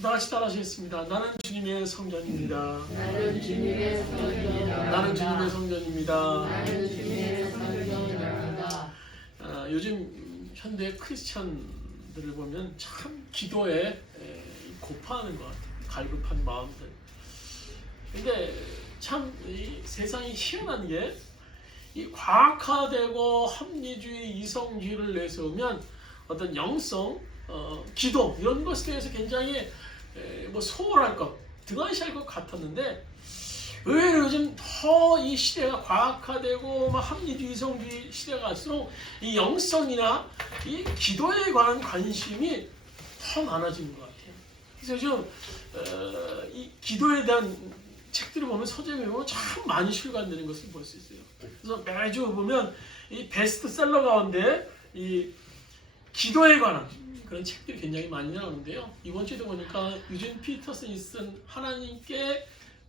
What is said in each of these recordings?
다같이 따라하시겠습니다. 나는 주님의 성전입니다. 나는 주님의 성전입니다. 나는 주님의 성전입니다. 나는 주님의 성전입니다. 요즘 현대 크리스찬들을 보면 참 기도에 고파하는 것 같아요. 갈급한 마음들. 근데 참 이 세상이 희한한 게 이 과학화되고 합리주의, 이성주의를 내세우면 어떤 영성, 기도 이런 것에 대해서 굉장히 소홀할 것, 등한시할 것 같았는데 의외로 요즘 더 이 시대가 과학화되고 합리주의, 이성주의 시대가 갈수록 이 영성이나 이 기도에 관한 관심이 더 많아지는 것 같아요. 그래서 요즘 이 기도에 대한 책들을 보면 서점에 보면 참 많이 출간되는 것을 볼 수 있어요. 그래서 매주 보면 이 베스트셀러 가운데 이 기도에 관한 그런 책들이 굉장히 많이 나오는데요. 이번 주에도 보니까 유진 피터슨이 쓴 하나님께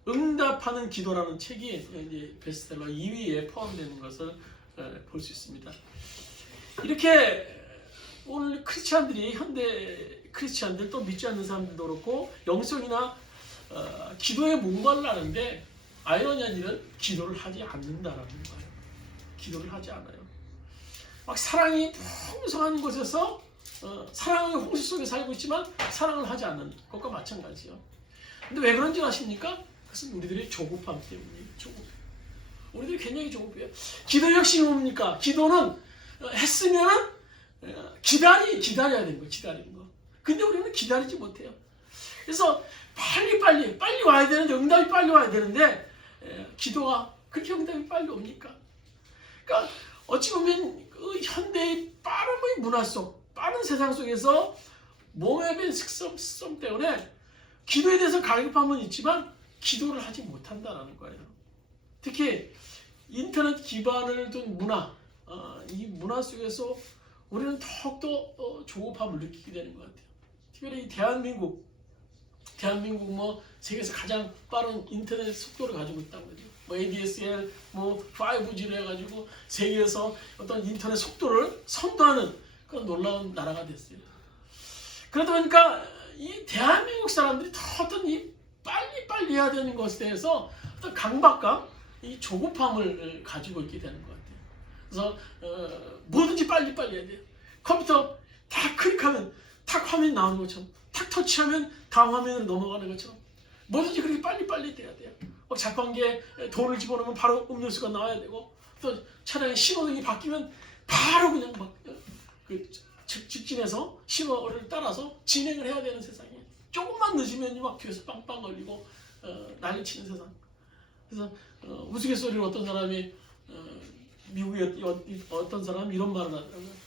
응답하는 기도라는 책이 이제 베스트셀러 2위에 포함되는 것을 볼 수 있습니다. 이렇게 오늘 크리스찬들이 현대 크리스찬들 또 믿지 않는 사람들도 그렇고 영성이나 기도에 목말라 하는데 아이러니한 일은 기도를 하지 않는다라는 거예요. 기도를 하지 않아요. 막 사랑이 풍성한 곳에서 사랑의 홍수 속에 살고 있지만 사랑을 하지 않는 것과 마찬가지예요. 근데 왜 그런지 아십니까? 그것은 우리들의 조급함 때문이에요. 조급. 우리들이 굉장히 조급해요. 기도 역시 뭡니까? 기도는 했으면은 기다려야 되는 거예요. 기다리는 거. 근데 우리는 기다리지 못해요. 그래서 빨리 와야 되는데 응답이 빨리 와야 되는데 기도가 그렇게 응답이 빨리 옵니까? 그러니까 어찌 보면 그 현대의 빠른 문화 속, 빠른 세상 속에서 몸에 밴 습성 때문에 기도에 대해서 갈급함은 있지만 기도를 하지 못한다는 거예요. 특히 인터넷 기반을 둔 문화, 이 문화 속에서 우리는 더욱더 조급함을 느끼게 되는 것 같아요. 특별히 대한민국 세계에서 가장 빠른 인터넷 속도를 가지고 있다고 그러죠. ADSL 5G로 해가지고 세계에서 어떤 인터넷 속도를 선도하는 그런 놀라운 나라가 됐어요. 그러다 보니까 이 대한민국 사람들이 더 어떤 이 빨리 해야 되는 것에 대해서 어떤 강박감, 이 조급함을 가지고 있게 되는 것 같아요. 그래서 뭐든지 빨리 해야 돼요. 컴퓨터 다 클릭하면 탁 화면이 나오는 것처럼, 탁 터치하면 다음 화면으로 넘어가는 것처럼 뭐든지 그렇게 빨리 돼야 돼요. 자판기에 돈을 집어넣으면 바로 음료수가 나와야 되고, 또 차량의 신호등이 바뀌면 바로 그냥 직진해서 신호를 따라서 진행을 해야 되는 세상이에요. 조금만 늦으면 막 뒤에서 빵빵 걸리고 난리치는 세상. 그래서 우스갯소리로 어떤 사람이 미국의 어떤 사람이 이런 말을 하더라고요.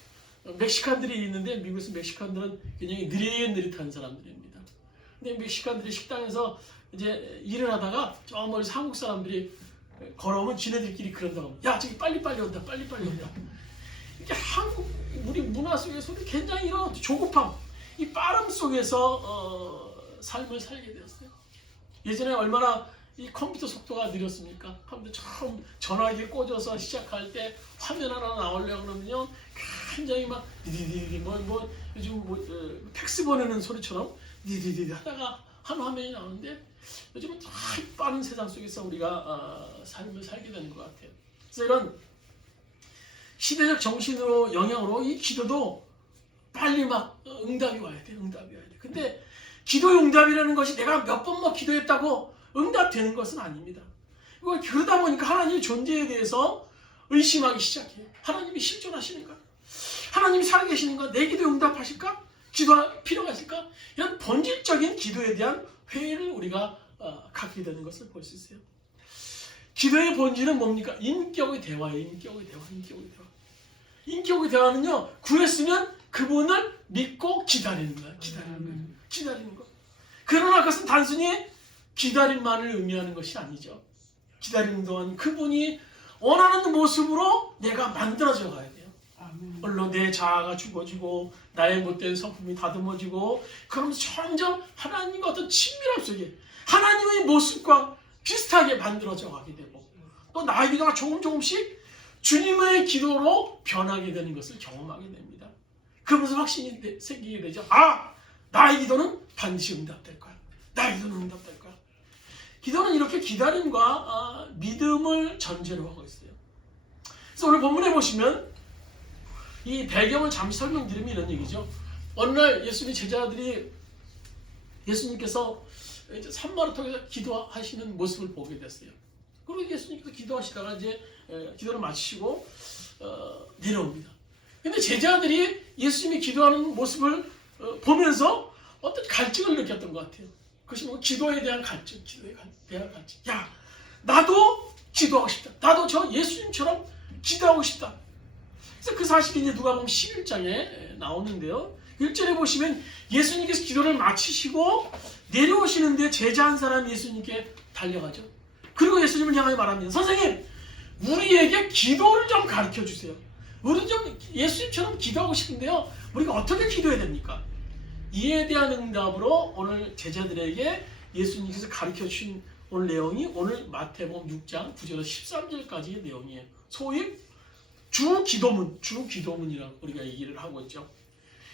멕시칸들이 있는데 미국에서 멕시칸들은 굉장히 느릿느릿한 사람들입니다. 근데 멕시칸들이 식당에서 이제 일을 하다가 저 멀리 한국 사람들이 걸어오면 지네들끼리 그런다고. 야, 저기 빨리 온다. 이게 한국 우리 문화 속에서 굉장히 이런 조급함, 이 빠름 속에서 삶을 살게 되었어요. 예전에 얼마나 이 컴퓨터 속도가 느렸습니까? 컴퓨터 처음 전화기에 꽂아서 시작할 때 화면 하나 나오려고 그러면요, 굉장히 막 디디디디 요즘 텍스 보내는 소리처럼 디디디디 하다가 한 화면이 나오는데 요즘은 더 빠른 세상 속에서 우리가 삶을 살게 되는 것 같아요. 그래서 이런 시대적 정신으로 영향으로 이 기도도 빨리 응답이 와야 돼. 근데 기도의 응답이라는 것이 내가 몇 번 기도했다고 응답되는 것은 아닙니다. 그러다 보니까 하나님의 존재에 대해서 의심하기 시작해요. 하나님이 실존하시는가? 하나님이 살아계시는가? 내 기도에 응답하실까? 기도할 필요가 있을까? 이런 본질적인 기도에 대한 회의를 우리가 갖게 되는 것을 볼 수 있어요. 기도의 본질은 뭡니까? 인격의 대화예요. 인격의 대화는요, 구했으면 그분을 믿고 기다리는 거예요. 기다리는 거. 그러나 그것은 단순히 기다림만을 의미하는 것이 아니죠. 기다리는 동안 그분이 원하는 모습으로 내가 만들어져 가야 돼요. 물론 내 자아가 죽어지고 나의 못된 성품이 다듬어지고, 그러면서 점점 하나님과 어떤 친밀함 속에 하나님의 모습과 비슷하게 만들어져 가게 되고, 또 나의 기도가 조금씩 주님의 기도로 변하게 되는 것을 경험하게 됩니다. 그러면서 확신이 생기게 되죠. 나의 기도는 반드시 응답될 거야. 나의 기도는 응답될 거야. 기도는 이렇게 기다림과 믿음을 전제로 하고 있어요. 그래서 오늘 본문에 보시면 이 배경을 잠시 설명드리면 이런 얘기죠. 어느 날 예수님 제자들이 예수님께서 이제 산마를 통해서 기도하시는 모습을 보게 됐어요. 그리고 예수님께서 기도하시다가 이제 기도를 마치시고 내려옵니다. 근데 제자들이 예수님이 기도하는 모습을 보면서 어떤 갈증을 느꼈던 것 같아요. 그것이 뭐 기도에 대한 갈증, 기도에 대한 갈증. 야, 나도 기도하고 싶다. 나도 저 예수님처럼 기도하고 싶다. 그래서 그 사실이 이제 누가복음 11장에 나오는데요. 1절에 보시면 예수님께서 기도를 마치시고 내려오시는데 제자 한 사람이 예수님께 달려가죠. 그리고 예수님을 향하여 말합니다. 선생님, 우리에게 기도를 좀 가르쳐 주세요. 우리 좀 예수님처럼 기도하고 싶은데요. 우리가 어떻게 기도해야 됩니까? 이에 대한 응답으로 오늘 제자들에게 예수님께서 가르쳐 주신 오늘 내용이 오늘 마태복음 6장 9절에서 13절까지의 내용이에요. 소위 주기도문이라고 우리가 얘기를 하고 있죠.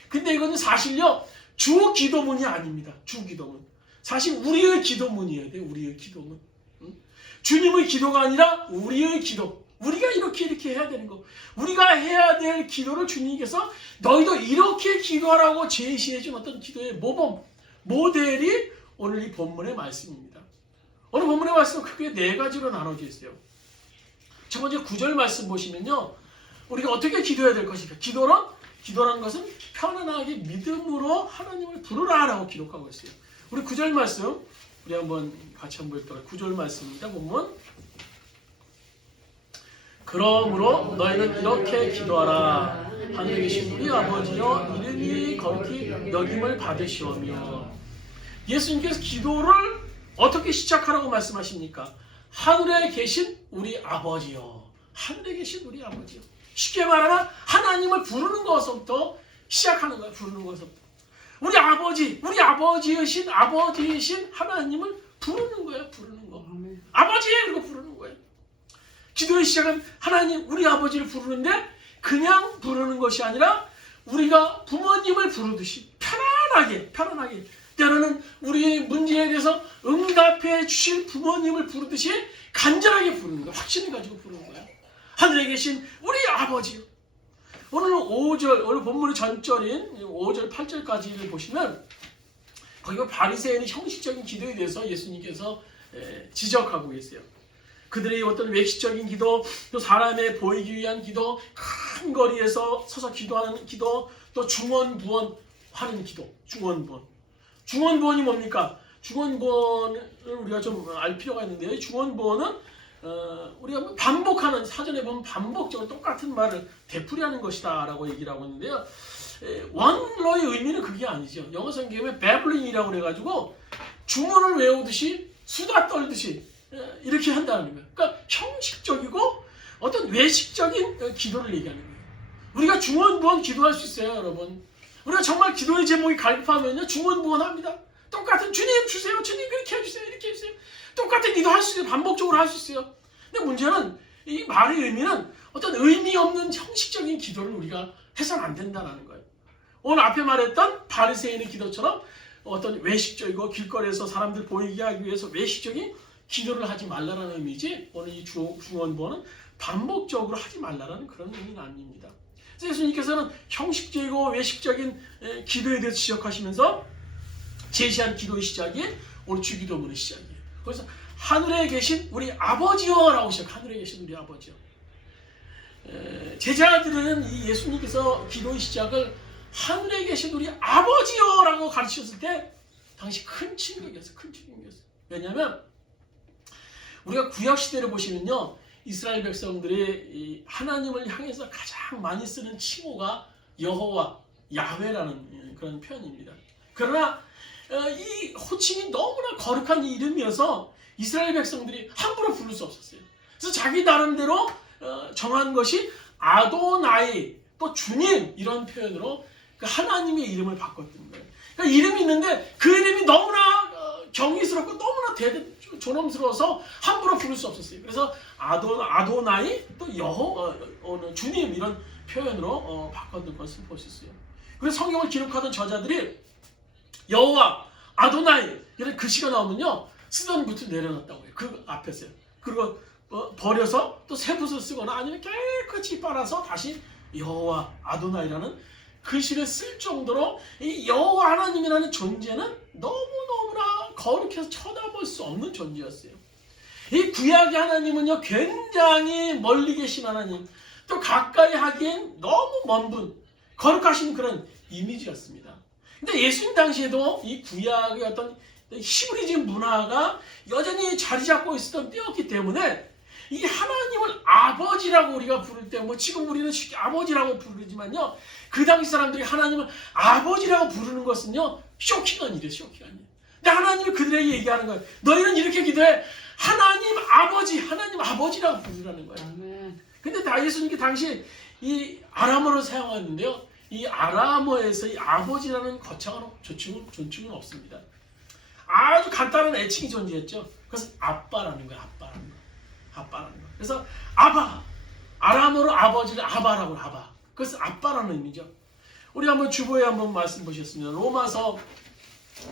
근데 이거는 사실요, 주기도문이 아닙니다. 주기도문. 사실 우리의 기도문이어야 돼요. 우리의 기도문. 주님의 기도가 아니라 우리의 기도. 우리가 이렇게 해야 되는 거. 우리가 해야 될 기도를 주님께서 너희도 이렇게 기도하라고 제시해준 어떤 기도의 모범, 모델이 오늘 이 본문의 말씀입니다. 오늘 본문의 말씀은 크게 4가지로 나눠져 있어요. 첫 번째 9절 말씀 보시면요. 우리가 어떻게 기도해야 될 것인가. 기도라는 것은 편안하게 믿음으로 하나님을 부르라라고 기록하고 있어요. 우리 9절 말씀 우리 한번 같이 한번 읽도록 9절 말씀입니다. 본문. 그러므로 너희는 이렇게 기도하라. 하늘에 계신 우리 아버지여 이름이 거룩히 여김을 받으시오며. 예수님께서 기도를 어떻게 시작하라고 말씀하십니까? 하늘에 계신 우리 아버지여. 하늘에 계신 우리 아버지여. 쉽게 말하면 하나님을 부르는 것부터 시작하는 거예요. 부르는 것부터. 우리 아버지이신 하나님을 부르는 거예요. 부르는 거. 아버지! 그리고 부르는 거예요. 기도의 시작은 하나님, 우리 아버지를 부르는데 그냥 부르는 것이 아니라 우리가 부모님을 부르듯이 편안하게 때로는 우리의 문제에 대해서 응답해 주실 부모님을 부르듯이 간절하게 부르는 거예요. 확신을 가지고 부르는 거예요. 하늘에 계신 우리 아버지요. 오늘 5절, 오늘 본문의 전절인 5절, 8절까지를 보시면 거기 바리새인의 형식적인 기도에 대해서 예수님께서 지적하고 계세요. 그들의 어떤 외식적인 기도, 또 사람에 보이기 위한 기도, 큰 거리에서 서서 기도하는 기도, 또 중언부언하는 기도, 중언부언이 뭡니까? 중언부언을 우리가 좀 알 필요가 있는데요. 중언부언은 우리가 반복하는, 사전에 보면 반복적으로 똑같은 말을 되풀이하는 것이다 라고 얘기를 하고 있는데요. 원로의 의미는 그게 아니죠. 영어 성경에 베블링이라고 그래가지고 주문을 외우듯이 수다 떨듯이 이렇게 한다는 거예요. 그러니까 형식적이고 어떤 외식적인 기도를 얘기하는 거예요. 우리가 중언부언 기도할 수 있어요, 여러분. 우리가 정말 기도의 제목이 갈급하면요, 중언부언합니다. 똑같은 주님 주세요, 주님 그렇게 해주세요, 이렇게 해주세요. 똑같은 기도 할 수 있어요. 반복적으로 할 수 있어요. 근데 문제는 이 말의 의미는 어떤 의미 없는 형식적인 기도를 우리가 해서는 안 된다는 거예요. 오늘 앞에 말했던 바리새인의 기도처럼 어떤 외식적이고 길거리에서 사람들 보이게 하기 위해서 외식적인 기도를 하지 말라라는 의미지, 오늘 이 중언부언은 반복적으로 하지 말라라는 그런 의미는 아닙니다. 그래서 예수님께서는 형식적이고 외식적인 기도에 대해서 지적하시면서 제시한 기도의 시작이 오늘 주기도문의 시작이에요. 그래서 하늘에 계신 우리 아버지여라고 시작. 하늘에 계신 우리 아버지여. 제자들은 이 예수님께서 기도의 시작을 하늘에 계신 우리 아버지여라고 가르치셨을 때 당시 큰 충격이었어요. 왜냐하면 우리가 구약 시대를 보시면요, 이스라엘 백성들이 이 하나님을 향해서 가장 많이 쓰는 칭호가 여호와, 야훼라는 그런 표현입니다. 그러나 이 호칭이 너무나 거룩한 이름이어서 이스라엘 백성들이 함부로 부를 수 없었어요. 그래서 자기 나름대로 정한 것이 아도나이, 또 주님 이런 표현으로 하나님의 이름을 바꿨던 거예요. 그러니까 이름이 있는데 그 이름이 너무나 경이스럽고 너무나 존엄스러워서 함부로 부를 수 없었어요. 그래서 아도나이, 또 여호와, 주님 이런 표현으로 바꿨던 것을 볼 수 있어요. 그래서 성경을 기록하던 저자들이 여호와, 아도나이 이런 글씨가 나오면요 쓰던 붓을 내려놨다고 해요. 그 앞에서요. 그리고 버려서 또 새 붓을 쓰거나 아니면 깨끗이 빨아서 다시 여호와, 아도나이라는 글씨를 쓸 정도로 이 여호와 하나님이라는 존재는 너무너무나 거룩해서 쳐다볼 수 없는 존재였어요. 이 구약의 하나님은요 굉장히 멀리 계신 하나님, 또 가까이 하기엔 너무 먼 분, 거룩하신 그런 이미지였습니다. 근데 예수님 당시에도 이 구약의 어떤 히브리즘 문화가 여전히 자리 잡고 있었던 때였기 때문에 이 하나님을 아버지라고 우리가 부를 때, 뭐 지금 우리는 쉽게 아버지라고 부르지만요, 그 당시 사람들이 하나님을 아버지라고 부르는 것은요 쇼킹한 일이에요. 쇼킹한 일. 근데 하나님이 그들에게 얘기하는 거예요. 너희는 이렇게 기도해. 하나님 아버지, 하나님 아버지라고 부르라는 거예요. 아멘. 근데 다 예수님께 당시 이 아람어로 사용하는데요, 이 아람어에서 이 아버지라는 거창한 존칭은 없습니다. 아주 간단한 애칭이 존재했죠. 그래서 아빠라는 거예요. 아빠라는 거. 그래서 아바, 아람어로 아버지를 아바라고 아바. 그래서 아빠라는 의미죠. 우리 한번 주보에 한번 말씀 보셨습니다. 로마서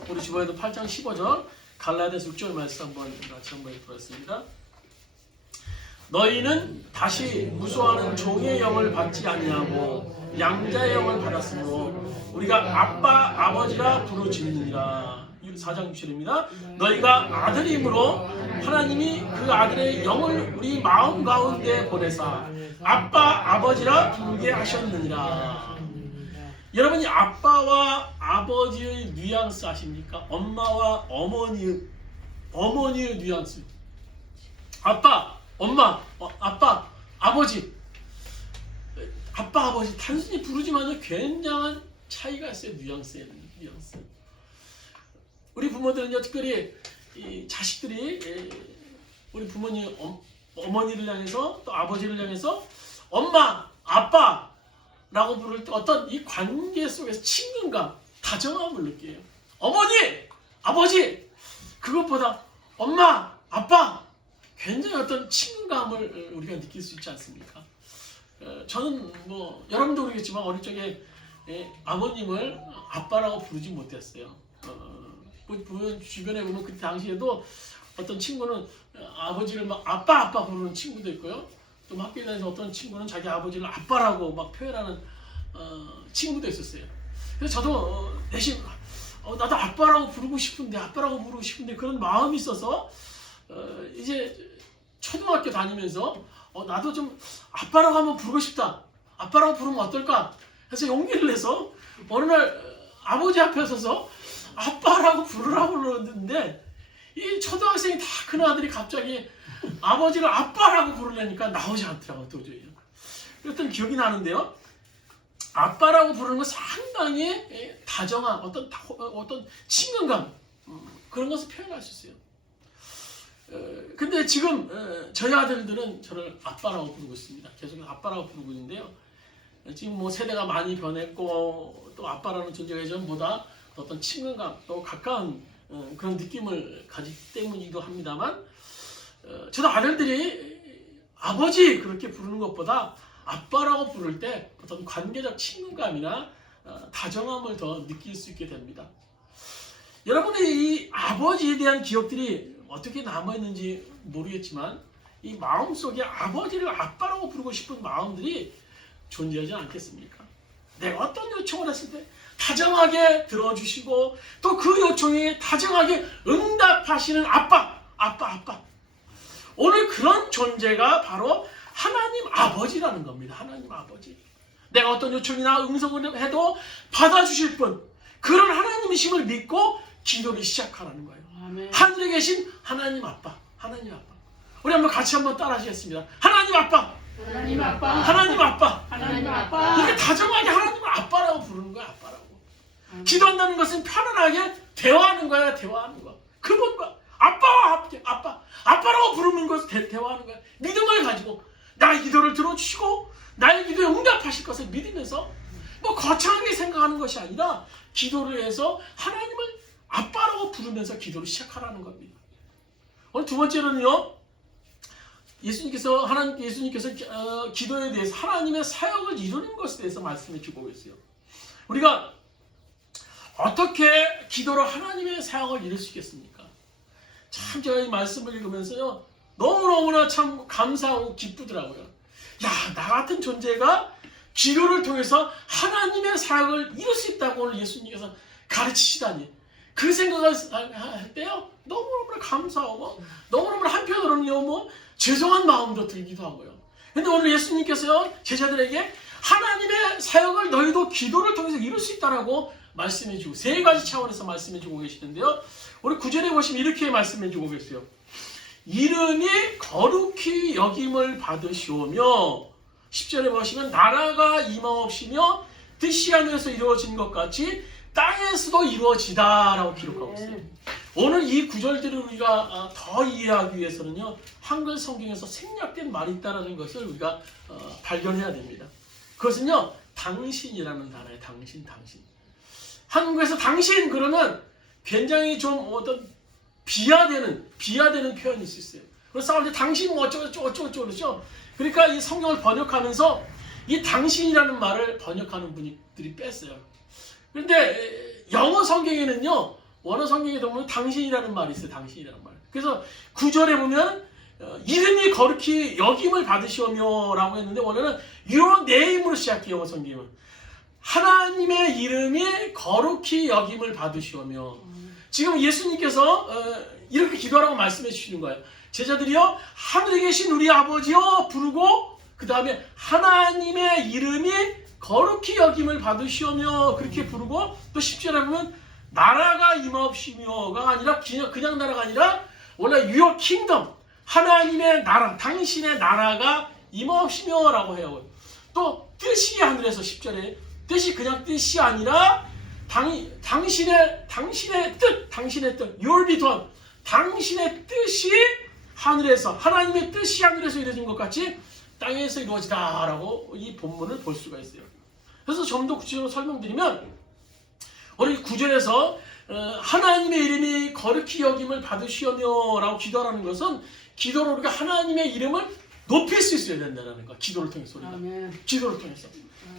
우리 주보에도 8장 15절, 갈라디아서 6절 말씀 같이 한번 보겠습니다. 너희는 다시 무수하는 종의 영을 받지 아니하고 양자의 영을 받았으므로 우리가 아빠, 아버지라 부르짖느니라. 4장 6절입니다. 너희가 아들임으로 하나님이 그 아들의 영을 우리 마음 가운데 보내사 아빠, 아버지라 부르게 하셨느니라. 여러분이 아빠와 아버지의 뉘앙스 아십니까? 엄마와 어머니의 뉘앙스. 아빠, 엄마, 아빠, 아버지. 아빠, 아버지 단순히 부르지만 굉장한 차이가 있어요. 뉘앙스. 우리 부모들은요, 특별히 이 자식들이 우리 부모님 어머니를 향해서 또 아버지를 향해서 엄마, 아빠라고 부를 때 어떤 이 관계 속에서 친근감, 다정함을 느껴요. 어머니, 아버지, 그것보다 엄마, 아빠, 굉장히 어떤 친근감을 우리가 느낄 수 있지 않습니까? 저는 뭐 여러분도 그러겠지만 어릴 적에 아버님을 아빠라고 부르지 못했어요. 주변에 보면 그 당시에도 어떤 친구는 아버지를 막 아빠 부르는 친구도 있고요. 또 학교에 다니면서 어떤 친구는 자기 아버지를 아빠라고 막 표현하는 친구도 있었어요. 그래서 저도 내심 나도 아빠라고 부르고 싶은데 그런 마음이 있어서 이제 초등학교 다니면서 나도 좀 아빠라고 한번 부르고 싶다. 아빠라고 부르면 어떨까? 해서 용기를 내서 어느 날 아버지 앞에 서서 아빠라고 부르라고 그러는데 이 초등학생이 다 큰 아들이 갑자기 아버지를 아빠라고 부르려니까 나오지 않더라고요. 도저히. 그랬던 기억이 나는데요. 아빠라고 부르는 건 상당히 다정한 어떤 친근감 그런 것을 표현할 수 있어요. 근데 지금 저희 아들들은 저를 아빠라고 부르고 있습니다. 계속 아빠라고 부르고 있는데요. 지금 뭐 세대가 많이 변했고 또 아빠라는 존재가 예전보다 어떤 친근감 또 가까운 그런 느낌을 가지기 때문이기도 합니다만 저도 아들들이 아버지 그렇게 부르는 것보다 아빠라고 부를 때 어떤 관계적 친근감이나 다정함을 더 느낄 수 있게 됩니다. 여러분의 이 아버지에 대한 기억들이 어떻게 남아있는지 모르겠지만 이 마음속에 아버지를 아빠라고 부르고 싶은 마음들이 존재하지 않겠습니까? 내가 어떤 요청을 했을 때 다정하게 들어주시고 또 그 요청에 다정하게 응답하시는 아빠. 오늘 그런 존재가 바로 하나님 아버지라는 겁니다. 하나님 아버지. 내가 어떤 요청이나 응성을 해도 받아주실 분, 그런 하나님이심을 믿고 기도를 시작하라는 거예요. 아멘. 하늘에 계신 하나님 아빠. 우리 한번 같이 한번 따라 하시겠습니다. 하나님 아빠. 이렇게 다정하게 하나님을 아빠라고 부르는 거야. 아빠라고. 기도한다는 것은 편안하게 대화하는 거야. 그분과 아빠라고 부르는 것을 대화하는 거야. 믿음을 가지고 나의 기도를 들어주시고 나의 기도에 응답하실 것을 믿으면서 뭐 거창하게 생각하는 것이 아니라 기도를 해서 하나님을 아빠라고 부르면서 기도를 시작하라는 겁니다. 오늘 두 번째로는요. 예수님께서 기도에 대해서 하나님의 사역을 이루는 것에 대해서 말씀해 주고 계세요. 우리가 어떻게 기도로 하나님의 사역을 이룰 수 있겠습니까? 참 제가 이 말씀을 읽으면서요, 너무너무나 참 감사하고 기쁘더라고요. 야, 나 같은 존재가 기도를 통해서 하나님의 사역을 이룰 수 있다고 오늘 예수님께서 가르치시다니, 그 생각을 할 때요, 너무너무 감사하고 너무너무 한편으로는요, 뭐 죄송한 마음도 들기도 하고요. 근데 오늘 예수님께서요, 제자들에게 하나님의 사역을 너희도 기도를 통해서 이룰 수 있다라고 말씀해주고, 세 가지 차원에서 말씀해주고 계시는데요, 우리 9절에 보시면 이렇게 말씀해주고 계세요. 이름이 거룩히 여김을 받으시오며, 10절에 보시면 나라가 임하옵시며 뜻이 하늘에서 이루어진 것 같이 땅에서도 이루어지다라고 기록하고 있어요. 오늘 이 구절들을 우리가 더 이해하기 위해서는요, 한글 성경에서 생략된 말이 있다는 것을 우리가 발견해야 됩니다. 그것은요, 당신이라는 단어예요. 당신. 한국에서 당신 그러면 굉장히 좀 어떤 비하되는 표현일 수 있어요. 그래서 사람들이 당신 뭐 어쩌고 그러죠. 그러니까 이 성경을 번역하면서 이 당신이라는 말을 번역하는 분들이 뺐어요. 그런데 영어 성경에는요, 원어 성경에 보면 당신이라는 말이 있어요. 당신이라는 말. 그래서 9절에 보면 이름이 거룩히 여김을 받으시오며 라고 했는데, 원래는 Your name으로 시작해요. 영어 성경은 하나님의 이름이 거룩히 여김을 받으시오며. 지금 예수님께서 이렇게 기도하라고 말씀해 주시는 거예요. 제자들이요, 하늘에 계신 우리 아버지여 부르고, 그 다음에 하나님의 이름이 거룩히 여김을 받으시오며 그렇게 부르고, 또 10절에 보면 나라가 임하옵시며가 아니라 그냥 나라가 아니라 원래 Your kingdom, 하나님의 나라, 당신의 나라가 임하옵시며 라고 해요. 또 뜻이 하늘에서 10절에 뜻이 그냥 뜻이 아니라 당신의 뜻, Your be done, 당신의 뜻이 하늘에서, 하나님의 뜻이 하늘에서 이루어진 것 같이 땅에서 이루어지다라고 이 본문을 볼 수가 있어요. 그래서 좀 더 구체적으로 설명드리면, 우리 9절에서 하나님의 이름이 거룩히 여김을 받으시오며 라고 기도하라는 것은, 기도로 우리가 하나님의 이름을 높일 수 있어야 된다는 거. 기도를 통해서 우리가. 기도를 통해서.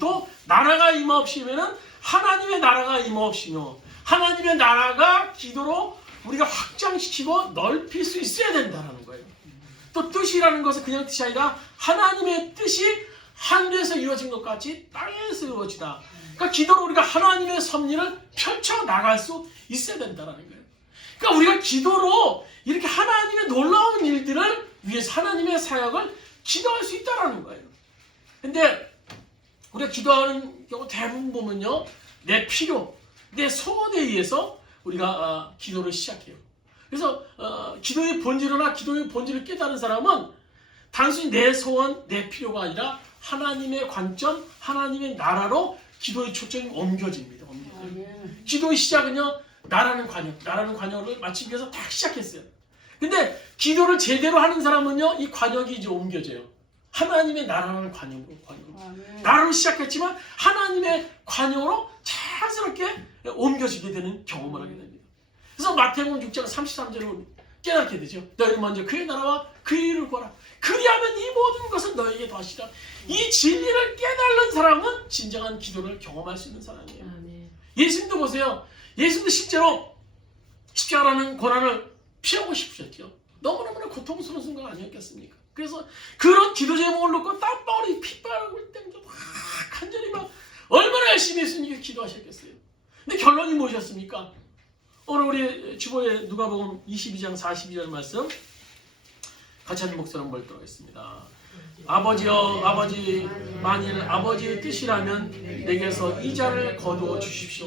또 나라가 임하옵시면은 하나님의 나라가 임하옵시며, 하나님의 나라가 기도로 우리가 확장시키고 넓힐 수 있어야 된다는 거예요. 또 뜻이라는 것은 그냥 뜻이 아니라 하나님의 뜻이 하늘에서 이루어진 것 같이 땅에서 이루어지다. 그러니까 기도로 우리가 하나님의 섭리를 펼쳐나갈 수 있어야 된다는 거예요. 그러니까 우리가 기도로 이렇게 하나님의 놀라운 일들을 위해서 하나님의 사역을 기도할 수 있다는 거예요. 근데 우리가 기도하는 경우 대부분 보면요, 내 필요, 내 소원에 의해서 우리가 기도를 시작해요. 그래서 기도의 본질을 깨달은 사람은 단순히 내 소원, 내 필요가 아니라 하나님의 관점, 하나님의 나라로 기도의 초점이 옮겨집니다. 기도의 시작은요, 나라는 관역을 마치기 위해서 딱 시작했어요. 근데 기도를 제대로 하는 사람은요, 이 관역이 이제 옮겨져요. 하나님의 나라는 관역으로. 나라로 시작했지만 하나님의 관역으로 자연스럽게 옮겨지게 되는 경험을 하게 됩니다. 그래서 마태복음 6장 33절을 깨닫게 되죠. 너희는 먼저 그의 나라와 그의 일을 구하라. 그리하면 이 모든 것은 너에게 더하시리라. 이 진리를 깨달은 사람은 진정한 기도를 경험할 수 있는 사람이에요. 예수님도 보세요. 예수님도 실제로 십자가라는 고난을 피하고 싶으셨죠. 너무너무나 고통스러운 순간 아니었겠습니까? 그래서 그런 기도 제목을 놓고 땀방울이 핏발을 땡겨 막 간절히 막 얼마나 열심히 예수님께 기도하셨겠어요. 근데 결론이 무엇이었습니까? 오늘 우리 주보에 누가복음 22장 42절 말씀 같이 한 목소리 한번 읽도록 하겠습니다. 아버지여, 아버지, 만일 아버지의 뜻이라면 내게서 이 잔을 거두어 주십시오.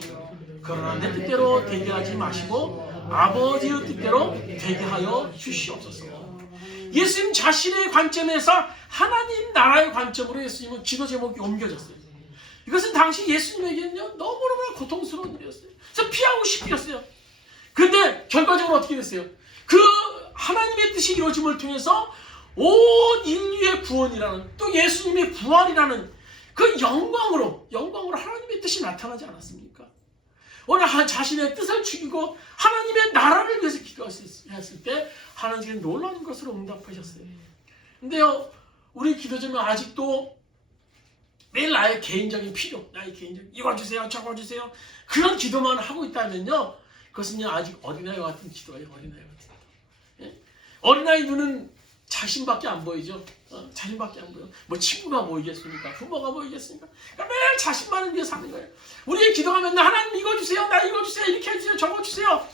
그러나 내 뜻대로 되게 하지 마시고 아버지의 뜻대로 되게 하여 주시옵소서. 예수님 자신의 관점에서 하나님 나라의 관점으로 예수님은 기도 제목이 옮겨졌어요. 이것은 당시 예수님에게는요, 너무너무 고통스러운 일이었어요. 그래서 피하고 싶으셨어요. 그런데 결과적으로 어떻게 됐어요? 그 하나님의 뜻이 이루어짐을 통해서 온 인류의 구원이라는, 또 예수님의 부활이라는 그 영광으로 하나님의 뜻이 나타나지 않았습니까? 오늘 자신의 뜻을 죽이고 하나님의 나라를 위해서 기도했을 때 하나님은 놀라운 것으로 응답하셨어요. 근데요, 우리 기도 제목 아직도 매일 나의 개인적인 필요, 나의 개인적인 이거 주세요, 저거 주세요. 그런 기도만 하고 있다면요, 그것은요 아직 어린아이와 같은 기도예요. 어린아이 같은 기도. 예? 어린아이 눈은 자신밖에 안 보이죠. 자신밖에 안 보여. 뭐 친구가 보이겠습니까? 부모가 보이겠습니까? 그러니까 매일 자신만을 위해 사는 거예요. 우리의 기도가 맨날 하나님 이거 주세요, 나 이거 주세요, 이렇게 해주세요, 저거 주세요.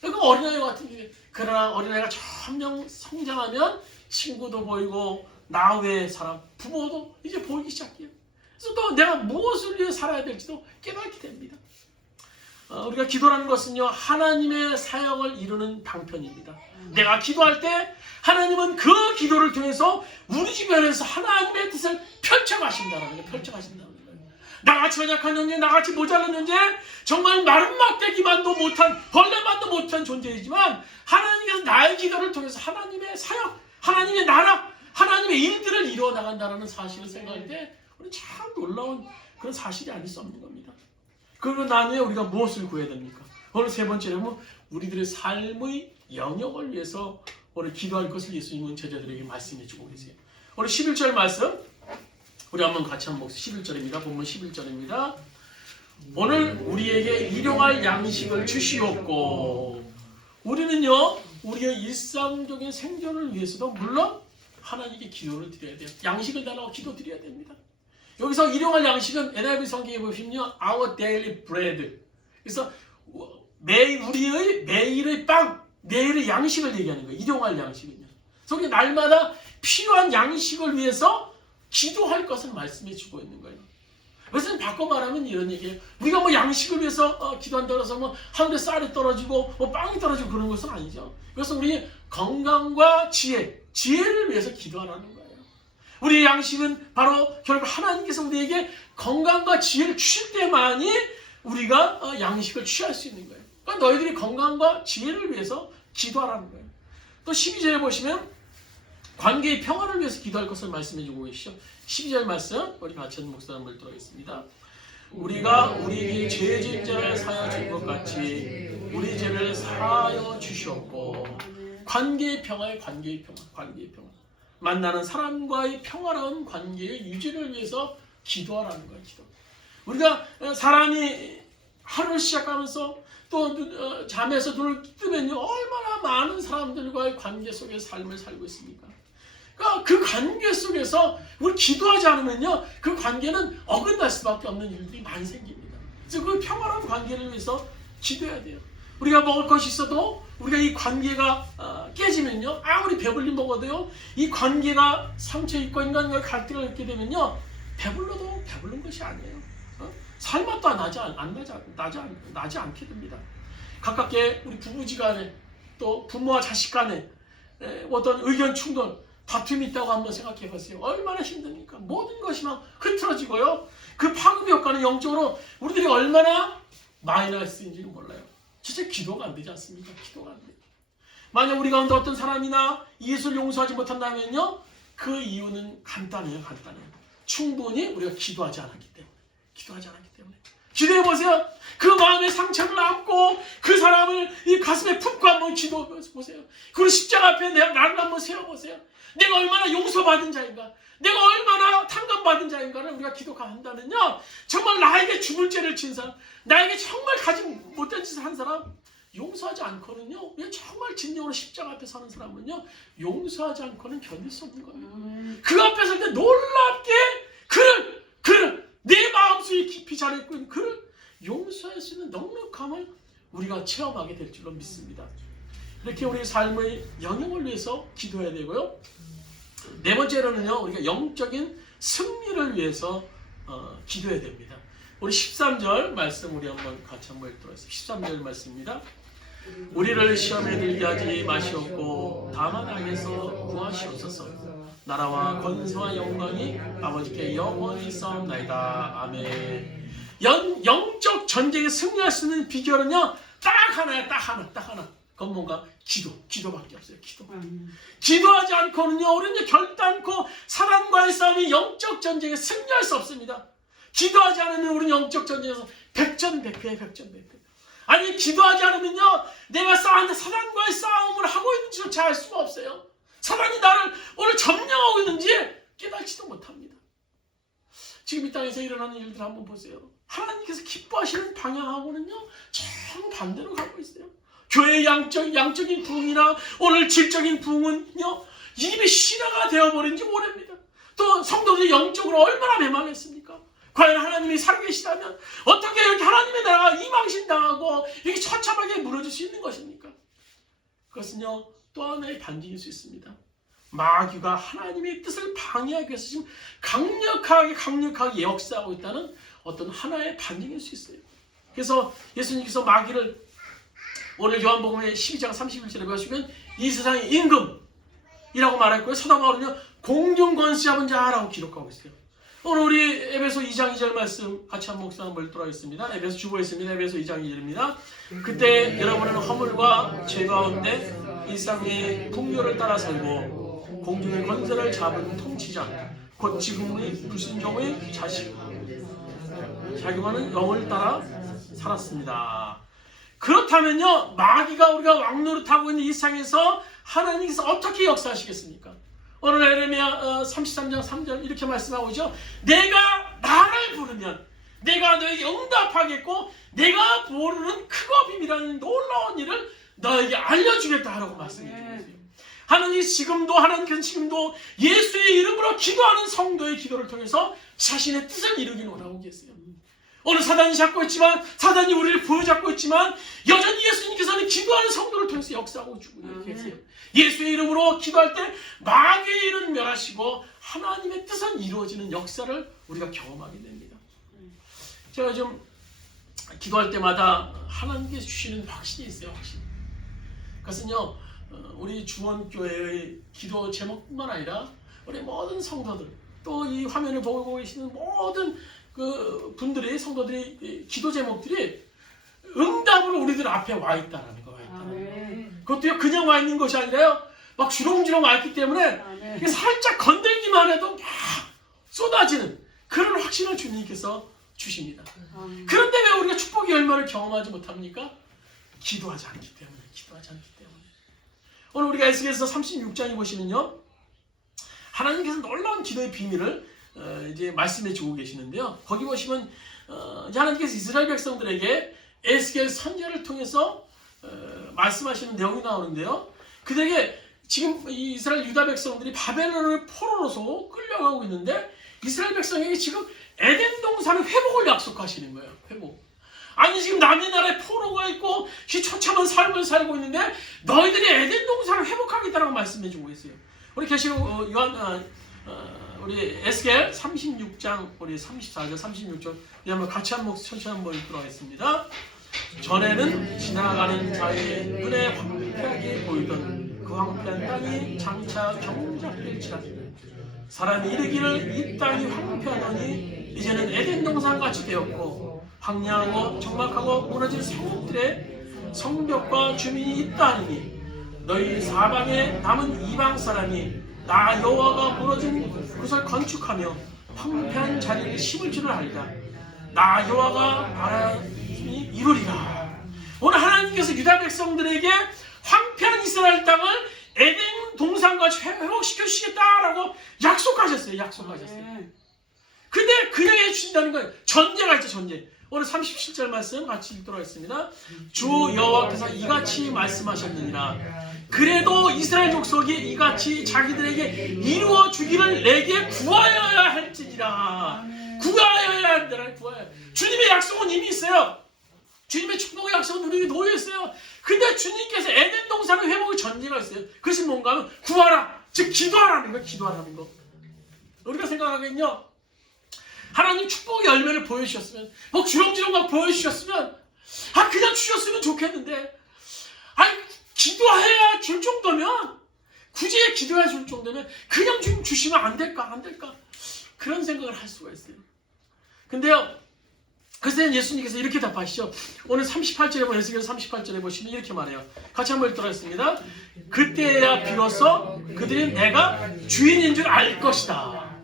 그러니까 어린아이 같은 게. 그러나 어린아이가 점점 성장하면 친구도 보이고 나 외의 사람, 부모도 이제 보이기 시작해요. 그래서 또 내가 무엇을 위해 살아야 될지도 깨닫게 됩니다. 우리가 기도라는 것은요 하나님의 사역을 이루는 방편입니다. 내가 기도할 때 하나님은 그 기도를 통해서 우리 주변에서 하나님의 뜻을 펼쳐가신다는 거예요. 펼쳐가신다는 거예요. 나같이 연약한 존재, 나같이 모자란 존재, 정말 마른 막대기만도 못한, 벌레만도 못한 존재이지만 하나님께서 나의 기도를 통해서 하나님의 사역, 하나님의 나라, 하나님의 일들을 이루어 나간다는 사실을 생각할 때 우리 참 놀라운 그런 사실이 아닐 수 없는 겁니다. 그리고 나중에 우리가 무엇을 구해야 됩니까? 오늘 세 번째로는 우리들의 삶의 영역을 위해서 오늘 기도할 것을 예수님은 제자들에게 말씀해 주고 계세요. 오늘 11절 말씀 우리 한번 같이 한번 11절입니다. 본문 11절입니다. 오늘 우리에게 일용할 양식을 주시옵고. 우리는요 우리의 일상적인 생존을 위해서도 물론 하나님께 기도를 드려야 돼요. 양식을 달라고 기도 드려야 됩니다. 여기서 일용할 양식은 NIV 성경에 보시면요 our daily bread. 그래서 우리의 매일의 빵, 매일의 양식을 얘기하는 거예요. 일용할 양식은요. 그래서 날마다 필요한 양식을 위해서 기도할 것을 말씀해 주고 있는 거예요. 그래서 바꿔 말하면 이런 얘기예요. 우리가 뭐 양식을 위해서 기도한다고 해서 뭐 하늘에 쌀이 떨어지고 뭐 빵이 떨어지고 그런 것은 아니죠. 그래서 우리 건강과 지혜를 위해서 기도하라는 거예요. 우리의 양식은 바로 결국 하나님께서 우리에게 건강과 지혜를 주실 때만이 우리가 양식을 취할 수 있는 거예요. 그러니까 너희들이 건강과 지혜를 위해서 기도하라는 거예요. 또 12절에 보시면 관계의 평화를 위해서 기도할 것을 말씀해 주고 계시죠. 12절 말씀 우리 같이 한 목소리 한번 들어보겠습니다. 우리가 우리에게 죄 지은 자를 사하여 준 것 같이 우리 죄를 사하여 주시옵고. 관계의 평화의 관계의 평화, 관계의 평화. 만나는 사람과의 평화로운 관계의 유지를 위해서 기도하라는 거예요. 기도. 우리가 사람이 하루를 시작하면서 또 잠에서 눈을 뜨면요 얼마나 많은 사람들과의 관계 속에 삶을 살고 있습니까? 그러니까 그 관계 속에서 우리 기도하지 않으면요 그 관계는 어긋날 수밖에 없는 일들이 많이 생깁니다. 그래서 그 평화로운 관계를 위해서 기도해야 돼요. 우리가 먹을 것이 있어도 우리가 이 관계가 깨지면요 아무리 배불리 먹어도요 이 관계가 상처 있고 인간과의 갈등을 겪게 되면요 배불러도 배부른 것이 아니에요. 살맛도 나지 않게 됩니다. 가깝게 우리 부부지간에 또 부모와 자식 간에 어떤 의견 충돌, 다툼이 있다고 한번 생각해 보세요. 얼마나 힘듭니까? 모든 것이 막 흐트러지고요. 그 파급 효과는 영적으로 우리들이 얼마나 마이너스인지는 몰라요. 진짜 기도가 안 되지 않습니까? 기도가 안 돼요. 만약 우리 가운데 어떤 사람이나 이웃을 용서하지 못한다면요 그 이유는 간단해요. 충분히 우리가 기도하지 않았기 때문에. 기도해보세요. 그 마음의 상처를 안고 그 사람을 이 가슴에 품고 한번 기도해보세요. 그리고 십자가 앞에 나를 한번 세워보세요. 내가 얼마나 용서받은 자인가, 내가 얼마나 탕감받은 자인가를 우리가 기도한다면요 정말 나에게 죽을 죄를 진 사람, 나에게 정말 가지 못한 짓을 한 사람 용서하지 않고는요 정말 진정으로 십자가 앞에 서는 사람은요 용서하지 않고는 견딜 수 없는 거예요. 그 앞에 설 때 놀랍게 그를 내 마음속에 깊이 자리했고 있는 그를 용서할 수 있는 넉넉함을 우리가 체험하게 될 줄로 믿습니다. 이렇게 우리의 삶의 영역을 위해서 기도해야 되고요. 네 번째로는요 우리가 영적인 승리를 위해서 기도해야 됩니다. 우리 13절 말씀 우리 같이 한번 읽도록 하겠습니다. 13절 말씀입니다. 우리를 시험에 들게 하지 마시옵고 다만 악에서 구하시옵소서. 나라와 권세와 영광이 아버지께 영원히 싸움나이다. 아멘. 영적 전쟁에 승리할 수 있는 비결은요 딱 하나야. 딱 하나. 그건 뭔가 기도밖에 없어요. 기도하지 않고는요 우리는 결단코 사단과의 싸움이 영적 전쟁에 승리할 수 없습니다. 기도하지 않으면 우리는 영적 전쟁에서 백전백패. 아니 기도하지 않으면요 내가 사단과의 싸움을 하고 있는지조차 알 수가 없어요. 사단이 나를 오늘 점령하고 있는지 깨닫지도 못합니다. 지금 이 땅에서 일어나는 일들 한번 보세요. 하나님께서 기뻐하시는 방향하고는요 정반대로 가고 있어요. 교회의 양적인 부흥이나 오늘 질적인 부흥은요 이미 신화가 되어버린지 모릅니다. 또 성도들이 영적으로 얼마나 메말랐습니까? 과연 하나님이 살아계시다면 어떻게 이렇게 하나님의 나라가 이망신당하고 이렇게 처참하게 무너질 수 있는 것입니까? 그것은요 또 하나의 반증일 수 있습니다. 마귀가 하나님의 뜻을 방해하기 위해서 지금 강력하게 역사하고 있다는 어떤 하나의 반증일 수 있어요. 그래서 예수님께서 마귀를 오늘 요한복음의 12장 31절에 보시면 이 세상의 임금이라고 말했고요. 사도 바울은요 공중 권세 잡은 자라고 기록하고 있어요. 오늘 우리 에베소 2장 2절 말씀 같이 한 목사 한번 읽도록하겠습니다. 에베소 주보했습니다. 에베소 2장 2절입니다. 그때 여러분은 허물과 죄 가운데 이 세상의 풍요를 따라 살고 공중의 권세를 잡은 통치자 곧 지금의 불신종의 자기와는 영을 따라 살았습니다. 그렇다면요 마귀가 우리가 왕노릇하고 있는 이 세상에서 하나님께서 어떻게 역사하시겠습니까? 오늘 에레미야 33장 3절 이렇게 말씀하고 있죠. 내가 나를 부르면 내가 너에게 응답하겠고 내가 모르는 크고 비밀한 놀라운 일을 너에게 알려주겠다 라고 말씀해 주고 있어요. 하나님께서 지금도 예수의 이름으로 기도하는 성도의 기도를 통해서 자신의 뜻을 이루기 원하고 계세요. 오늘 사단이 잡고 있지만 사단이 우리를 부여잡고 있지만 여전히 예수님께서는 기도하는 성도를 통해서 역사하고 주고 계세요. 예수의 이름으로 기도할 때 마귀의 일은 멸하시고 하나님의 뜻은 이루어지는 역사를 우리가 경험하게 됩니다. 제가 좀 기도할 때마다 하나님께서 주시는 확신이 있어요. 확신. 그것은요 우리 주원교회의 기도 제목뿐만 아니라 우리 모든 성도들 또 이 화면을 보고 계시는 모든 그 분들이 성도들이 기도 제목들이 응답으로 우리들 앞에 와 있다라는 거예요. 그것도요 그냥 와 있는 것이 아니라요 막 주렁주렁 와 있기 때문에 이게 살짝 건들기만 해도 막 쏟아지는 그런 확신을 주님께서 주십니다. 그런데 왜 우리가 축복의 열매를 경험하지 못합니까? 기도하지 않기 때문에. 오늘 우리가 에스겔서 36장에 보시면요 하나님께서 놀라운 기도의 비밀을 이제 말씀해 주고 계시는데요. 거기 보시면 이제 하나님께서 이스라엘 백성들에게 에스겔 선지자를 통해서 말씀하시는 내용이 나오는데요. 그들에게 지금 이 이스라엘 유다 백성들이 바벨론의 포로로서 끌려가고 있는데 이스라엘 백성에게 지금 에덴 동산의 회복을 약속하시는 거예요. 회복. 아니 지금 남의 나라에 포로가 있고 처참한 삶을 살고 있는데 너희들이 에덴 동산을 회복하겠다라고 말씀해 주고 있어요. 우리 계시록 우리 에스겔 36장 우리 34절 36절 한번 같이 한번 천천히 한번 읽도록 하겠습니다. 전에는 지나가는 자의 눈에 황폐하게 보이던 그 황폐한 땅이 장차 경작될지라. 사람이 이르기를 이 땅이 황폐하더니 이제는 에덴 동산같이 되었고 황량하고 적막하고 무너진 성읍들의 성벽과 주민이 있다 하니 너희 사방에 남은 이방 사람이 나 여호와가 무너진 그것을 건축하며 황폐한 자리를 심을 줄을 알리라. 나 여호와가 말하니 이루리라. 오늘 하나님께서 유다 백성들에게 황폐한 이스라엘 땅을 에덴 동산같이 회복시켜 주시겠다라고 약속하셨어요. 근데 그냥 해주신다는 거예요. 전제가 있죠. 전제. 오늘 37절 말씀 같이 읽도록 하겠습니다. 주 여호와께서 이같이 말씀하셨느니라. 그래도 이스라엘 족속이 이같이 자기들에게 이루어 주기를 내게 구하여야 할지니라. 구하여야 한다라. 주님의 약속은 이미 있어요. 주님의 축복의 약속은 우리에게 놓여 있어요. 근데 주님께서 에덴 동산의 회복의 전제가 있어요. 그것이 뭔가 하면 구하라. 즉 기도하라는 거예요. 기도하라는 거. 우리가 생각하기엔요. 하나님 축복의 열매를 보여주셨으면 뭐 주렁주렁 막 보여주셨으면 그냥 주셨으면 좋겠는데 기도해야 줄 정도면 굳이 기도해야 줄 정도면 그냥 좀 주시면 안 될까 그런 생각을 할 수가 있어요. 근데요 그래서 예수님께서 이렇게 답하시죠. 오늘 38절에 보면 에스겔 38절에 보시면 이렇게 말해요. 같이 한번 읽도록 하겠습니다. 그때야 비로소 그들이 내가 주인인 줄 알 것이다.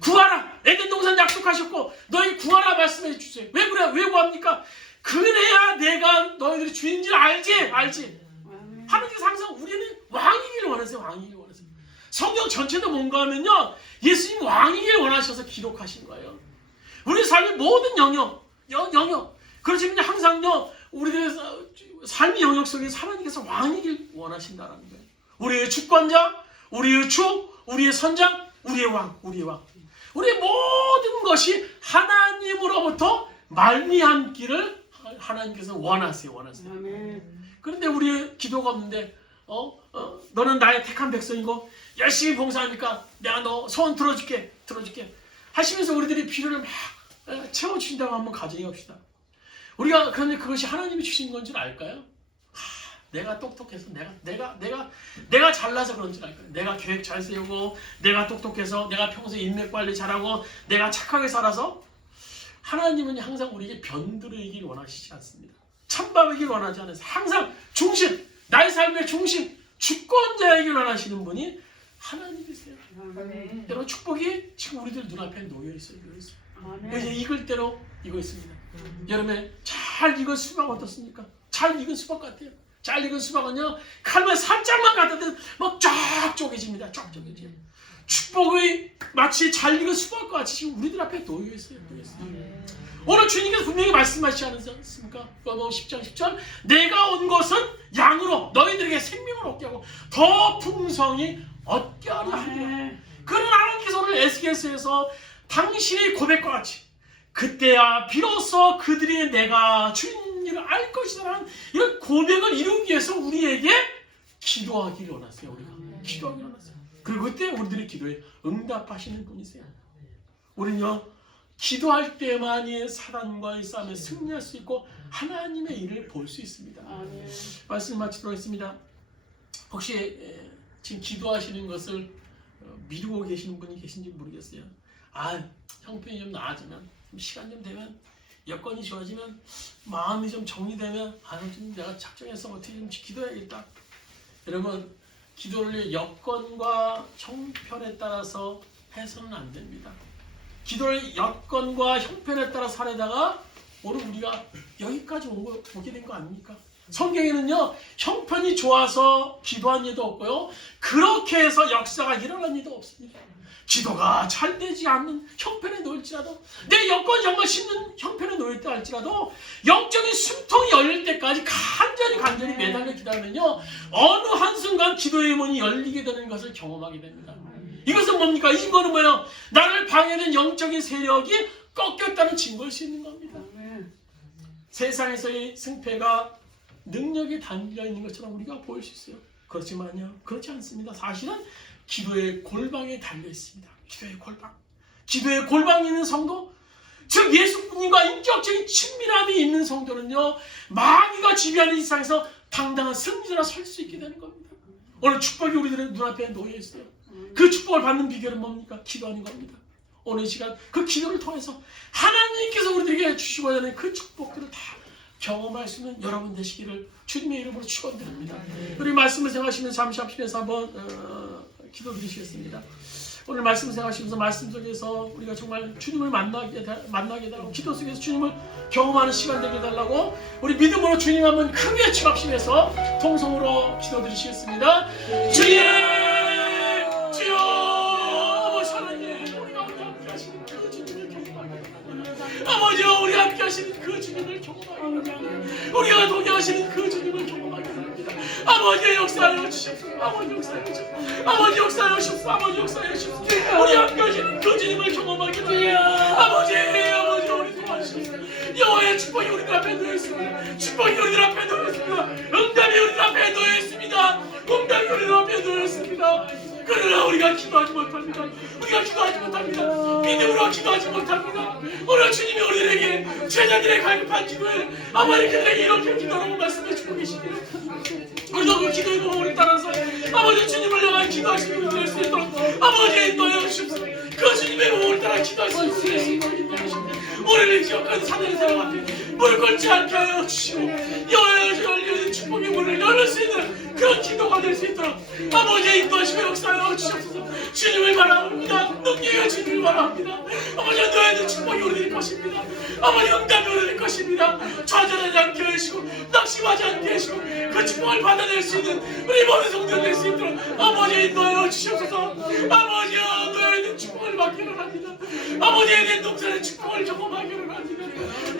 구하라. 에덴 동산 약속하셨고 너희 구하라 말씀해 주세요. 왜 그래? 왜 구합니까? 그래야 내가 너희들이 주인인 줄 알지. 하나님께서 항상 우리는 왕이길 원하세요. 성경 전체도 뭔가 하면요 예수님 왕이길 원하셔서 기록하신 거예요. 우리 삶의 모든 영역. 그렇지만 항상요, 우리들의 삶의 영역 속에서 하나님께서 왕이길 원하신다는 거예요. 우리의 주권자, 우리의 주, 우리의 선장, 우리의 왕. 우리의 모든 것이 하나님으로부터 말미암기를 하나님께서 원하세요. 그런데 우리의 기도가 없는데, 너는 나의 택한 백성이고 열심히 봉사하니까 내가 너 소원 들어줄게 하시면서 우리들이 필요를 막 채워주신다고 한번 가정해 봅시다. 우리가 그런데 그것이 하나님이 주신 건 줄 알까요? 내가 똑똑해서 내가 잘나서 그런 줄 알까요? 내가 계획 잘 세우고 내가 똑똑해서 내가 평소에 인맥 관리 잘하고 내가 착하게 살아서. 하나님은 항상 우리에게 변두리이길 원하시지 않습니다. 찬밥이길 원하지 않으세요. 항상 중심, 나의 삶의 중심, 주권자이길 원하시는 분이 하나님이세요. 여러분, 축복이 지금 우리들 눈앞에 놓여있어요. 이제 익을 대로 익어 있습니다. 여름에 잘 익은 수박 어떻습니까? 잘 익은 수박 같아요. 잘 익은 수박은요, 칼만 살짝만 갖다 대면 막 쫙 쪼개집니다. 쫙 쪼개져요. 축복의 마치 잘 익은 수박과 같이 지금 우리들 앞에 놓여있어요. 오늘 주님께서 분명히 말씀하시지 않으셨습니까? 요한복음 10장 10절, 내가 온 것은 양으로 너희들에게 생명을 얻게 하고 더 풍성히 얻게 하려 함이라. 그런 하나님께서 오늘 에스겔서에서 당신의 고백과 같이 그때야 비로소 그들이 내가 주인 일을 알 것이라는 이런 고백을 이루기 위해서 우리에게 기도하기를 원하세요. 우리가 기도하기를 원하세요. 그리고 그때 우리들의 기도에 응답하시는 분이세요. 우리는요, 기도할 때만이 사단과의 싸움에 승리할 수 있고 하나님의 일을 볼 수 있습니다. 말씀 마치도록 하겠습니다. 혹시 지금 기도하시는 것을 미루고 계시는 분이 계신지 모르겠어요. 형편이 좀 나아지면, 시간 좀 되면, 여건이 좋아지면, 마음이 좀 정리되면 좀 내가 작정해서 어떻게 좀 기도해야겠다. 여러분, 기도를 여건과 형편에 따라서 해서는 안 됩니다. 기도를 여건과 형편에 따라 살다가 오늘 우리가 여기까지 오게 된 거 아닙니까? 성경에는요, 형편이 좋아서 기도한 일도 없고요, 그렇게 해서 역사가 일어난 일도 없습니다. 기도가 잘 되지 않는 형편에 놓일지라도, 내 여건이 정말 힘든 형편에 놓였다 할지라도 영적인 숨통이 열릴 때까지 간절히 매달려 기도하면요, 어느 한순간 기도의 문이 열리게 되는 것을 경험하게 됩니다. 이것은 뭡니까? 이거는 뭐예요? 나를 방해하는 영적인 세력이 꺾였다는 증거일 수 있는 겁니다. 세상에서의 승패가 능력에 담겨있는 것처럼 우리가 보일 수 있어요. 그렇지만요, 그렇지 않습니다. 사실은 기도의 골방에 달려있습니다. 기도의 골방에 있는 성도, 즉 예수님과 인격적인 친밀함이 있는 성도는요, 마귀가 지배하는 이 세상에서 당당한 승리자로 설 수 있게 되는 겁니다. 오늘 축복이 우리들의 눈앞에 놓여있어요. 그 축복을 받는 비결은 뭡니까? 기도하는 겁니다. 오늘 시간 그 기도를 통해서 하나님께서 우리들에게 주시고자 하는 그 축복들을 다 경험할 수 있는 여러분 되시기를 주님의 이름으로 축원드립니다. 우리 말씀을 생각하시면서 잠시 앞에서 한번 기도드리시겠습니다. 오늘 말씀을 생각하시면서 말씀 속에서 우리가 정말 주님을 만나게 해달라고, 기도 속에서 주님을 경험하는 시간 되게 해달라고 우리 믿음으로 주님 한번 크게 축복하시면서 통성으로 기도드리시겠습니다. 주님! 주여! 아버지 하나님, 우리가 함께 하시는 그 주님을 경험하게 해달라고, 아버지여, 우리 함께 하시는 그 주님을 경험하게 해달라고, 우리가 동행하시는 그 주님을 경험하게 해달라고, 아버지의 역사하여 주시옵소서. 아버지 역사하여 주시옵소서. 아버지 역사하여 주시옵소서. 아버지 역사하여 주시옵소서. 우리 함께 하시는 그 주님을 경험하게 해달라고, 아버지 우리 도와주시옵소서. 여호와의 축복이 우리들 앞에 놓여있습니다. 축복이 우리들 앞에 놓여있습니다. 응답이 우리들 앞에 놓여있습니다. 응답이 우리들 앞에 놓여있습니다. 그러나 우리가 기도하지 못합니다. 믿음으로 기도하지 못합니다. 오늘 주님이 우리들에게 제자들의 갈급한 기도에 아버지 그들에게 이렇게 기도하라고 말씀해 주고 계십니다. 우리도 그 기도의 공을 따라서 아버지 주님을 향한 기도하시는 우리 될 수 있도록 아버지 인도하여 주시옵소서. 그 주님의 공을 따라 기도하시는 우리 될 수 있도록 인도하여 주시옵소서. 우리를 기억하는 사는 사람 앞에 물 걸지 않게 하여 주시고 여호와의 열리는 축복의 문을 열릴 수 있는 그런 기도가 될 수 있도록 아버지의 인도하시고 역사하여 주시옵소서. 주님을 바라봅니다. 능력의 주님을 바라봅니다. 아버지 너희는 축복이 우리들 것입니다. 아버지 응답이 우리들 것입니다. 좌절하지 않게 하시고 낙심하지 않게 하시고 그 축복을 받아낼 수 있는 우리 모든 성도들 될 수 있도록 아버지 인도하여 주시옵소서. 아버지여 너희는 축복을 축복을 받기를 합니다. 아버지 에덴 동산의 축복을 경험하기를 합니다.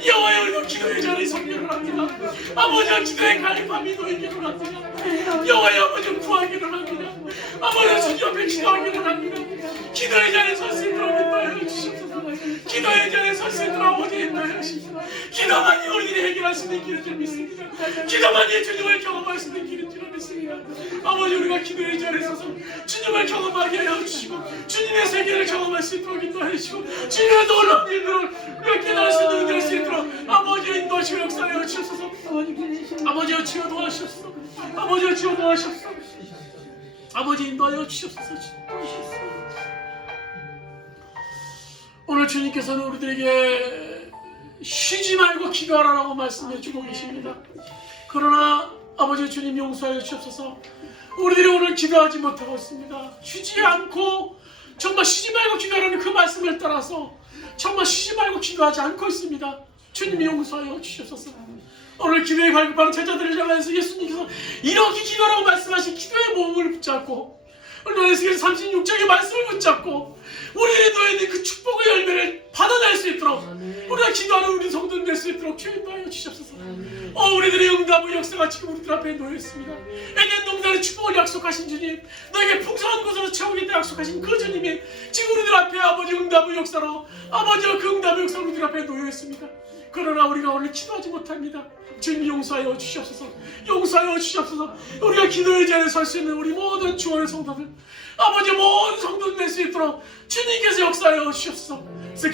여호와의 우리도 기도의 자리에 서기를 합니다. 아버지와 기도의 갈급함이 놓이기를 합니다. 여호와의 아버지 구하기를 합니다. 아버지 주님 앞에 기도하기를 합니다. 기도의 자리에 설 수 있도록 인도하여 주시옵소서. 기도의 자리에 설 수 있도록 아버지 인도하여 주시옵소서. 기도만이 우리들이 해결할 수 있는 길인 줄 믿습니다. 기도만이 주님을 경험할 수 있는 길인 줄 믿습니다. 아버지 우리가 기도의 자리에 서서 주님을 경험하게 하여 주시고 주님의 세계를 경험할 수 있도록 인도하여 주시고 주님의 놀라운 일들을 우리가 깨달을 수 있는 은혜를 수 있도록 아버지 인도하시고 역사하여 주옵소서. 아버지여 치유 도와주시옵소서. 아버지여 치유 도와주시옵소서. 아버지 인도하여 주시옵소서. 오늘 주님께서는 우리들에게 쉬지 말고 기도하라고 말씀해 주고 계십니다. 그러나 아버지 주님 용서하여 주옵소서. 우리들이 오늘 기도하지 못하고 있습니다. 쉬지 않고 정말 쉬지 말고 기도하라는 그 말씀을 따라서 정말 쉬지 말고 기도하지 않고 있습니다. 주님이 용서하여 주시옵소서. 오늘 기도에 갈급하는 제자들을 향해서 예수님께서 이렇게 기도하라고 말씀하신 기도의 모험을 붙잡고 오늘 에스겔서 36장의 말씀을 붙잡고 우리의 놓여 있는 그 축복의 열매를 받아낼 수 있도록 우리가 기도하는 우리 성도들 될 수 있도록 주여 인도하여 주시옵소서. 우리들의 응답의 역사가 지금 우리들 앞에 놓여 있습니다. 에덴 동산의 축복을 약속하신 주님, 너에게 풍성한 곳으로 채우겠다 약속하신 그 주님이 지금 우리들 앞에 아버지 응답의 역사로 아버지와 그 응답의 역사가 우리들 앞에 놓여 있습니다. 그러나 우리가 오늘 기도하지 못합니다. 주님 용서하여 주시옵소서. 용서하여 주시옵소서. 우리가 기도의 자리에 설 수 있는 우리 모든 주원의 성도들 아버지 모든 성도들 될 수 있도록 주님께서 역사하여 주시옵소서. 그래서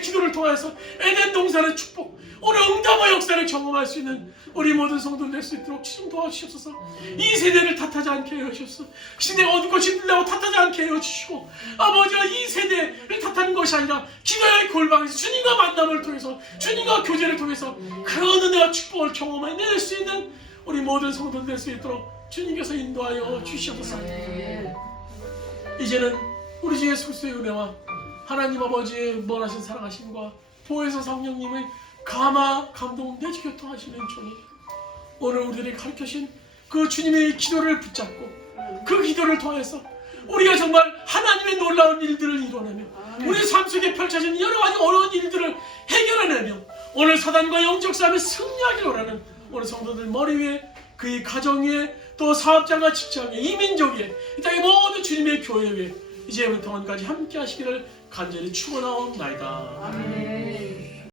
기도를 통해서 에덴 동산의 축복 오늘 응답의 역사를 경험할 수 있는 우리 모든 성도들 될 수 있도록 주님 도와주시옵소서. 이 세대를 탓하지 않게 해 주시옵소서. 시대가 어둡고 힘들다고 탓하지 않게 해 주시고 아버지가 이 세대를 탓하는 것이 아니라 기도의 골방에서 주님과 만남을 통해서 주님과 교제를 통해서 그런 은혜와 축복을 경험해낼 수 있는 우리 모든 성도들 될 수 있도록 주님께서 인도하여 주시옵소서. 이제는 우리 주 예수 그리스도의 은혜와 하나님 아버지의 무한하신 사랑하심과 보혜사 성령님의 감화 감동 내주 교통하시는 주님, 오늘 우리들이 가르쳐주신 그 주님의 기도를 붙잡고 그 기도를 통해서 우리가 정말 하나님의 놀라운 일들을 이뤄내며 우리 삶 속에 펼쳐진 여러 가지 어려운 일들을 해결해내며 오늘 사단과 영적 싸움에 승리하기를 원하는 오늘 성도들 머리 위에 그의 가정 위에 또 사업장과 직장 위에 이민족 위에 이 땅의 모든 주님의 교회 위에 이제부터 영원까지 함께 하시기를 간절히 축원하옵나이다. 아멘.